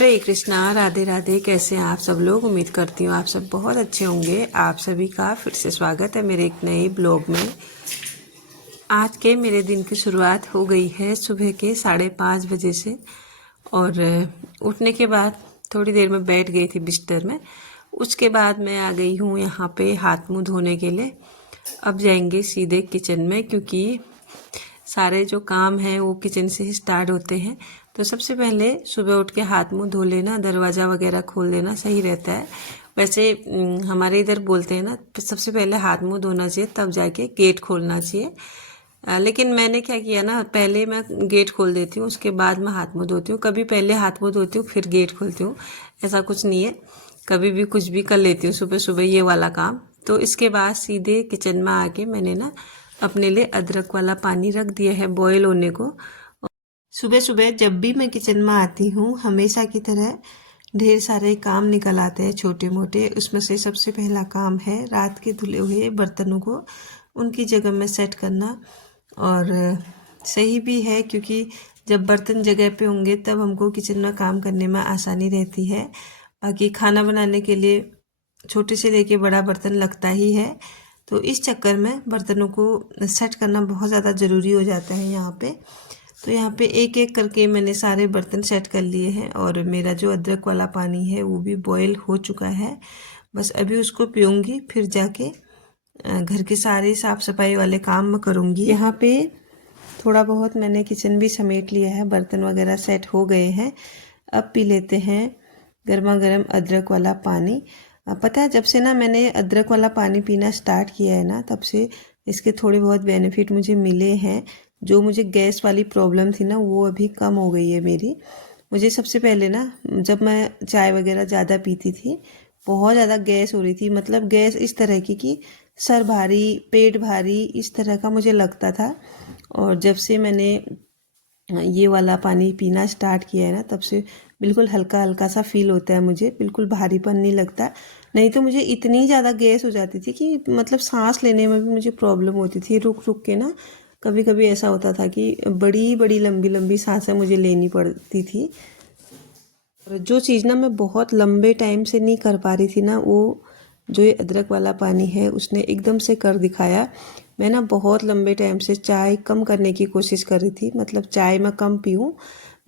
हरे कृष्णा, राधे राधे। कैसे हैं आप सब लोग? उम्मीद करती हूँ आप सब बहुत अच्छे होंगे। आप सभी का फिर से स्वागत है मेरे एक नए ब्लॉग में। आज के मेरे दिन की शुरुआत हो गई है सुबह के 5:30 बजे से, और उठने के बाद थोड़ी देर में बैठ गई थी बिस्तर में। उसके बाद मैं आ गई हूँ यहाँ पे हाथ मुँह धोने के लिए। अब जाएंगे सीधे किचन में, क्योंकि सारे जो काम हैं वो किचन से ही स्टार्ट होते हैं। तो सबसे पहले सुबह उठ के हाथ मुंह धो लेना, दरवाज़ा वगैरह खोल देना सही रहता है। वैसे हमारे इधर बोलते हैं ना, सबसे पहले हाथ मुंह धोना चाहिए तब जाके गेट खोलना चाहिए। लेकिन मैंने क्या किया ना, पहले मैं गेट खोल देती हूँ, उसके बाद मैं हाथ मुंह धोती हूँ। कभी पहले हाथ मुंह धोती हूँ फिर गेट खोलती हूँ, ऐसा कुछ नहीं है। कभी भी कुछ भी कर लेती हूँ सुबह सुबह ये वाला काम। तो इसके बाद सीधे किचन में आके मैंने ना अपने लिए अदरक वाला पानी रख दिया है बॉयल होने को। सुबह सुबह जब भी मैं किचन में आती हूँ हमेशा की तरह ढेर सारे काम निकल आते हैं छोटे मोटे। उसमें से सबसे पहला काम है रात के धुले हुए बर्तनों को उनकी जगह में सेट करना। और सही भी है, क्योंकि जब बर्तन जगह पे होंगे तब हमको किचन में काम करने में आसानी रहती है। बाकी खाना बनाने के लिए छोटे से लेके बड़ा बर्तन लगता ही है, तो इस चक्कर में बर्तनों को सेट करना बहुत ज़्यादा ज़रूरी हो जाता है यहाँ पे। तो यहाँ पे एक एक करके मैंने सारे बर्तन सेट कर लिए हैं, और मेरा जो अदरक वाला पानी है वो भी बॉयल हो चुका है। बस अभी उसको पीऊँगी, फिर जाके घर के सारे साफ़ सफाई वाले काम मैं करूँगी। यहाँ पे थोड़ा बहुत मैंने किचन भी समेट लिया है, बर्तन वगैरह सेट हो गए हैं। अब पी लेते हैं गर्मा गर्म अदरक वाला पानी। पता है, जब से ना मैंने अदरक वाला पानी पीना स्टार्ट किया है ना, तब से इसके थोड़े बहुत बेनिफिट मुझे मिले हैं। जो मुझे गैस वाली प्रॉब्लम थी ना, वो अभी कम हो गई है मेरी। मुझे सबसे पहले ना, जब मैं चाय वगैरह ज़्यादा पीती थी, बहुत ज़्यादा गैस हो रही थी। मतलब गैस इस तरह की कि सर भारी, पेट भारी, इस तरह का मुझे लगता था। और जब से मैंने ये वाला पानी पीना स्टार्ट किया है ना, तब से बिल्कुल हल्का हल्का सा फील होता है मुझे, बिल्कुल भारीपन नहीं लगता। नहीं तो मुझे इतनी ज़्यादा गैस हो जाती थी कि मतलब सांस लेने में भी मुझे प्रॉब्लम होती थी। रुक रुक के ना कभी कभी ऐसा होता था कि बड़ी बड़ी लंबी लंबी सांसें मुझे लेनी पड़ती थी। और जो चीज़ ना मैं बहुत लंबे टाइम से नहीं कर पा रही थी ना, वो जो ये अदरक वाला पानी है उसने एकदम से कर दिखाया। मैं ना बहुत लंबे टाइम से चाय कम करने की कोशिश कर रही थी, मतलब चाय मैं कम पीऊँ,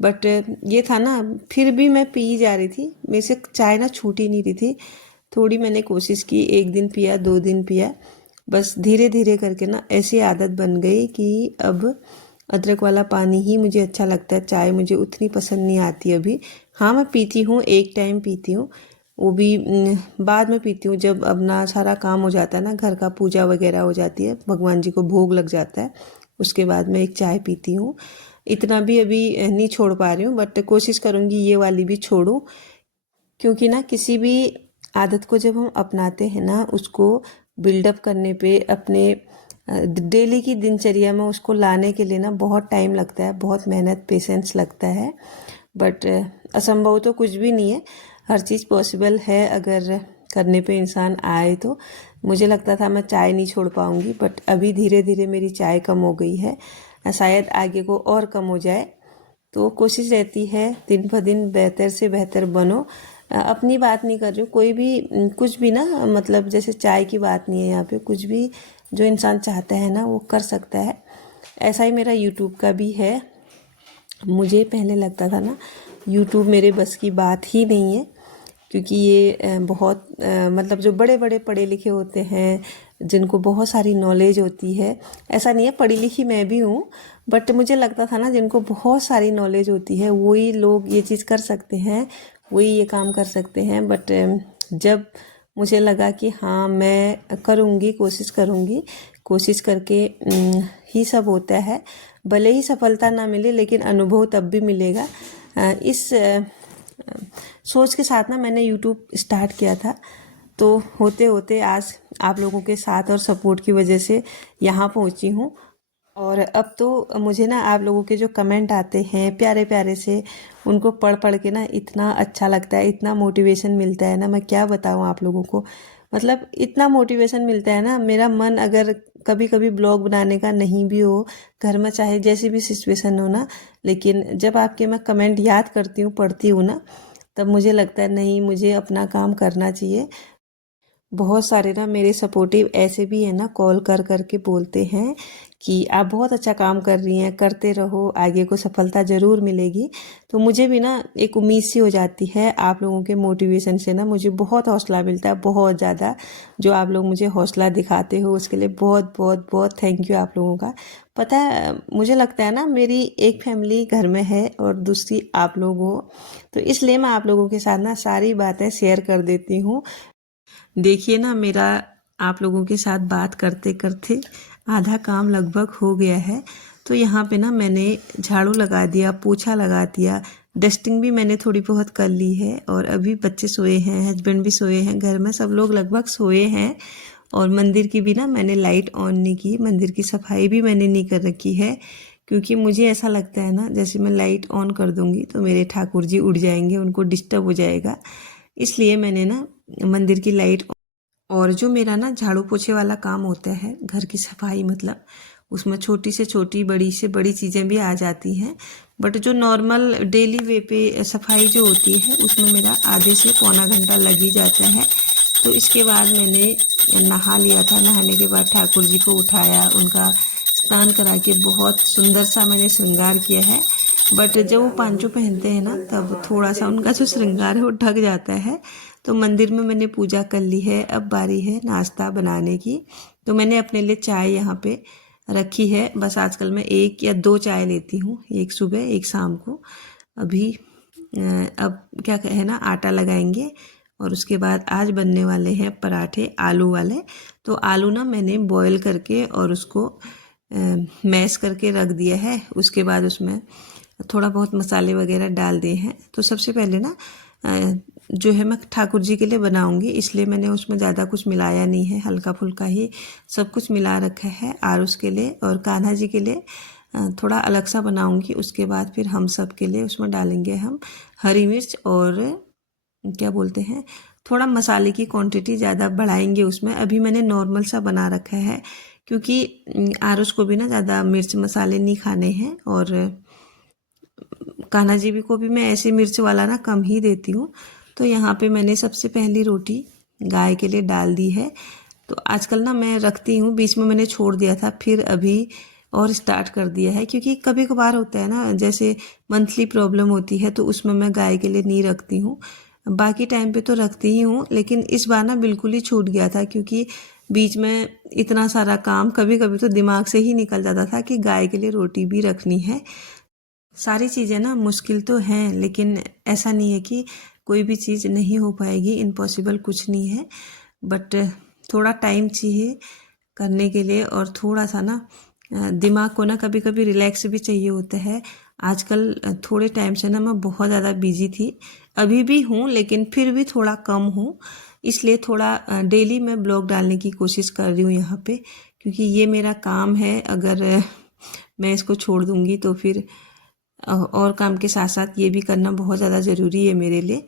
बट ये था ना, फिर भी मैं पी जा रही थी। मेरे से चाय ना छूट ही नहीं रही थी। थोड़ी मैंने कोशिश की, 1 दिन पिया, 2 दिन पिया, बस धीरे धीरे करके ना ऐसी आदत बन गई कि अब अदरक वाला पानी ही मुझे अच्छा लगता है। चाय मुझे उतनी पसंद नहीं आती अभी। हाँ, मैं पीती हूँ, एक टाइम पीती हूँ, वो भी बाद में पीती हूँ, जब अपना सारा काम हो जाता है ना, घर का पूजा वगैरह हो जाती है, भगवान जी को भोग लग जाता है, उसके बाद मैं एक चाय पीती हूँ। इतना भी अभी नहीं छोड़ पा रही हूँ, बट कोशिश करूँगी ये वाली भी छोड़ूँ। क्योंकि ना किसी भी आदत को जब हम अपनाते हैं ना, उसको बिल्डअप करने पे, अपने डेली की दिनचर्या में उसको लाने के लिए ना बहुत टाइम लगता है, बहुत मेहनत, पेशेंस लगता है। बट असंभव तो कुछ भी नहीं है, हर चीज़ पॉसिबल है अगर करने पे इंसान आए तो। मुझे लगता था मैं चाय नहीं छोड़ पाऊँगी, बट अभी धीरे धीरे मेरी चाय कम हो गई है, शायद आगे को और कम हो जाए। तो कोशिश रहती है दिन ब दिन बेहतर से बेहतर बनो। अपनी बात नहीं कर रही हूँ, कोई भी कुछ भी ना, मतलब जैसे चाय की बात नहीं है यहाँ पे, कुछ भी जो इंसान चाहता है ना वो कर सकता है। ऐसा ही मेरा यूट्यूब का भी है। मुझे पहले लगता था ना यूट्यूब मेरे बस की बात ही नहीं है, क्योंकि ये बहुत मतलब जो बड़े बड़े पढ़े लिखे होते हैं, जिनको बहुत सारी नॉलेज होती है, ऐसा नहीं है, पढ़ी लिखी मैं भी हूँ, बट मुझे लगता था ना जिनको बहुत सारी नॉलेज होती है वही लोग ये चीज़ कर सकते हैं, वही ये काम कर सकते हैं। बट जब मुझे लगा कि हाँ मैं करूँगी, कोशिश करूँगी, कोशिश करके ही सब होता है। भले ही सफलता ना मिले, लेकिन अनुभव तब भी मिलेगा। इस सोच के साथ ना मैंने यूट्यूब स्टार्ट किया था। तो होते होते आज आप लोगों के साथ और सपोर्ट की वजह से यहाँ पहुँची हूँ। और अब तो मुझे ना आप लोगों के जो कमेंट आते हैं प्यारे प्यारे से, उनको पढ़ पढ़ के ना इतना अच्छा लगता है, इतना मोटिवेशन मिलता है ना, मैं क्या बताऊँ आप लोगों को। मतलब इतना मोटिवेशन मिलता है ना, मेरा मन अगर कभी कभी ब्लॉग बनाने का नहीं भी हो, घर में चाहे जैसी भी सिचुएशन हो ना, लेकिन जब आपके मैं कमेंट याद करती हूँ, पढ़ती हूँ ना, तब मुझे लगता है नहीं, मुझे अपना काम करना चाहिए। बहुत सारे ना मेरे सपोर्टिव ऐसे भी हैं ना, कॉल कर कर के बोलते हैं कि आप बहुत अच्छा काम कर रही हैं, करते रहो, आगे को सफलता ज़रूर मिलेगी। तो मुझे भी ना एक उम्मीद सी हो जाती है, आप लोगों के मोटिवेशन से ना मुझे बहुत हौसला मिलता है, बहुत ज़्यादा। जो आप लोग मुझे हौसला दिखाते हो उसके लिए बहुत बहुत बहुत थैंक यू आप लोगों का। पता है, मुझे लगता है ना मेरी एक फैमिली घर में है और दूसरी आप लोग हो, तो इसलिए मैं आप लोगों के साथ ना सारी बातें शेयर कर देती हूँ। देखिए ना, मेरा आप लोगों के साथ बात करते करते आधा काम लगभग हो गया है। तो यहाँ पे ना मैंने झाड़ू लगा दिया, पोछा लगा दिया, डस्टिंग भी मैंने थोड़ी बहुत कर ली है। और अभी बच्चे सोए हैं, हस्बैंड भी सोए हैं, घर में सब लोग लगभग सोए हैं। और मंदिर की भी ना मैंने लाइट ऑन नहीं की, मंदिर की सफाई भी मैंने नहीं कर रखी है, क्योंकि मुझे ऐसा लगता है ना जैसे मैं लाइट ऑन कर दूंगी तो मेरे ठाकुर जी उठ जाएंगे, उनको डिस्टर्ब हो जाएगा। इसलिए मैंने ना मंदिर की लाइट। और जो मेरा ना झाड़ू पोछे वाला काम होता है, घर की सफाई मतलब, उसमें छोटी से छोटी, बड़ी से बड़ी चीज़ें भी आ जाती हैं। बट जो नॉर्मल डेली वे पे सफाई जो होती है उसमें मेरा आधे से पौना घंटा लग ही जाता है। तो इसके बाद मैंने नहा लिया था, नहाने के बाद ठाकुर जी को उठाया, उनका स्नान करा के बहुत सुंदर सा मैंने श्रृंगार किया है। बट जब वो पांचों पहनते हैं ना तब थोड़ा सा उनका जो श्रृंगार है वो ढक जाता है। तो मंदिर में मैंने पूजा कर ली है, अब बारी है नाश्ता बनाने की। तो मैंने अपने लिए चाय यहाँ पे रखी है। बस आजकल मैं 1 या 2 चाय लेती हूँ, एक सुबह एक शाम को। अभी अब क्या है ना, आटा लगाएंगे और उसके बाद आज बनने वाले हैं पराठे आलू वाले। तो आलू ना मैंने बॉईल करके और उसको मैश करके रख दिया है। उसके बाद उसमें थोड़ा बहुत मसाले वगैरह डाल दिए हैं। तो सबसे पहले ना जो है मैं ठाकुर जी के लिए बनाऊंगी, इसलिए मैंने उसमें ज़्यादा कुछ मिलाया नहीं है, हल्का फुल्का ही सब कुछ मिला रखा है। और उसके लिए और कान्हा जी के लिए थोड़ा अलग सा बनाऊंगी। उसके बाद फिर हम सब के लिए उसमें डालेंगे हम हरी मिर्च और क्या बोलते हैं, थोड़ा मसाले की क्वांटिटी ज़्यादा बढ़ाएंगे उसमें। अभी मैंने नॉर्मल सा बना रखा है, क्योंकि आरुष को भी ना ज़्यादा मिर्च मसाले नहीं खाने हैं। और कान्हा जी भी को भी मैं ऐसे मिर्च वाला ना कम ही देती हूँ। तो यहाँ पे मैंने सबसे पहली रोटी गाय के लिए डाल दी है। तो आजकल ना मैं रखती हूँ, बीच में मैंने छोड़ दिया था, फिर अभी और स्टार्ट कर दिया है, क्योंकि कभी कभार होता है ना जैसे मंथली प्रॉब्लम होती है तो उसमें मैं गाय के लिए नहीं रखती हूँ। बाकी टाइम पे तो रखती ही हूँ, लेकिन इस बार ना बिल्कुल ही छूट गया था, क्योंकि बीच में इतना सारा काम, कभी कभी तो दिमाग से ही निकल जाता था कि गाय के लिए रोटी भी रखनी है। सारी चीज़ें ना मुश्किल तो हैं, लेकिन ऐसा नहीं है कि कोई भी चीज़ नहीं हो पाएगी, इम्पॉसिबल कुछ नहीं है। बट थोड़ा टाइम चाहिए करने के लिए, और थोड़ा सा ना दिमाग को ना कभी कभी रिलैक्स भी चाहिए होता है। आजकल थोड़े टाइम से ना मैं बहुत ज़्यादा बिजी थी, अभी भी हूँ लेकिन फिर भी थोड़ा कम हूँ। इसलिए थोड़ा डेली मैं ब्लॉग डालने की कोशिश कर रही हूँ यहाँ पे, क्योंकि ये मेरा काम है। अगर मैं इसको छोड़ दूँगी तो फिर और काम के साथ साथ ये भी करना बहुत ज़्यादा ज़रूरी है मेरे लिए।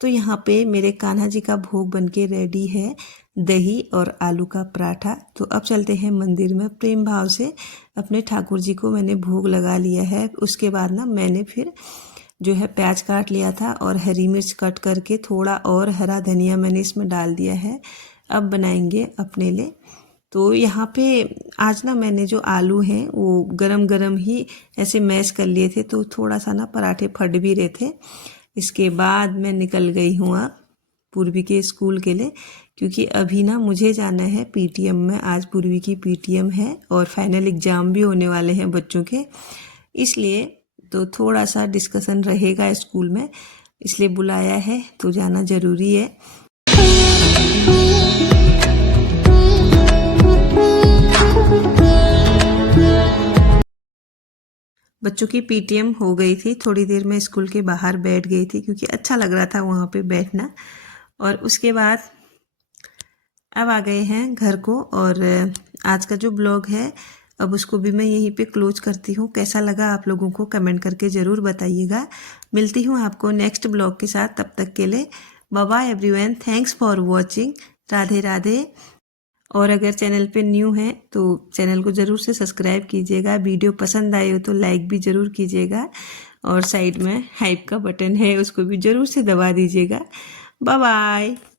तो यहाँ पे मेरे कान्हा जी का भोग बनके रेडी है, दही और आलू का पराठा। तो अब चलते हैं मंदिर में, प्रेम भाव से अपने ठाकुर जी को मैंने भोग लगा लिया है। उसके बाद ना मैंने फिर जो है प्याज काट लिया था और हरी मिर्च कट करके थोड़ा और हरा धनिया मैंने इसमें डाल दिया है। अब बनाएंगे अपने लिए। तो यहाँ पे आज ना मैंने जो आलू हैं वो गरम गरम ही ऐसे मैश कर लिए थे, तो थोड़ा सा ना पराठे फट भी रहे थे। इसके बाद मैं निकल गई हूँ अब पूर्वी के स्कूल के लिए, क्योंकि अभी ना मुझे जाना है पीटीएम में। आज पूर्वी की पीटीएम है और फाइनल एग्ज़ाम भी होने वाले हैं बच्चों के, इसलिए तो थोड़ा सा डिस्कशन रहेगा स्कूल में, इसलिए बुलाया है तो जाना ज़रूरी है। बच्चों की पीटीएम हो गई थी, थोड़ी देर में स्कूल के बाहर बैठ गई थी, क्योंकि अच्छा लग रहा था वहाँ पे बैठना। और उसके बाद अब आ गए हैं घर को, और आज का जो ब्लॉग है अब उसको भी मैं यहीं पे क्लोज करती हूँ। कैसा लगा आप लोगों को कमेंट करके ज़रूर बताइएगा। मिलती हूँ आपको नेक्स्ट ब्लॉग के साथ, तब तक के लिए bye bye everyone, thanks for watching, Radhe Radhe. और अगर चैनल पे न्यू है तो चैनल को ज़रूर से सब्सक्राइब कीजिएगा, वीडियो पसंद आए हो तो लाइक भी ज़रूर कीजिएगा। और साइड में हाइप का बटन है, उसको भी ज़रूर से दबा दीजिएगा। Bye bye.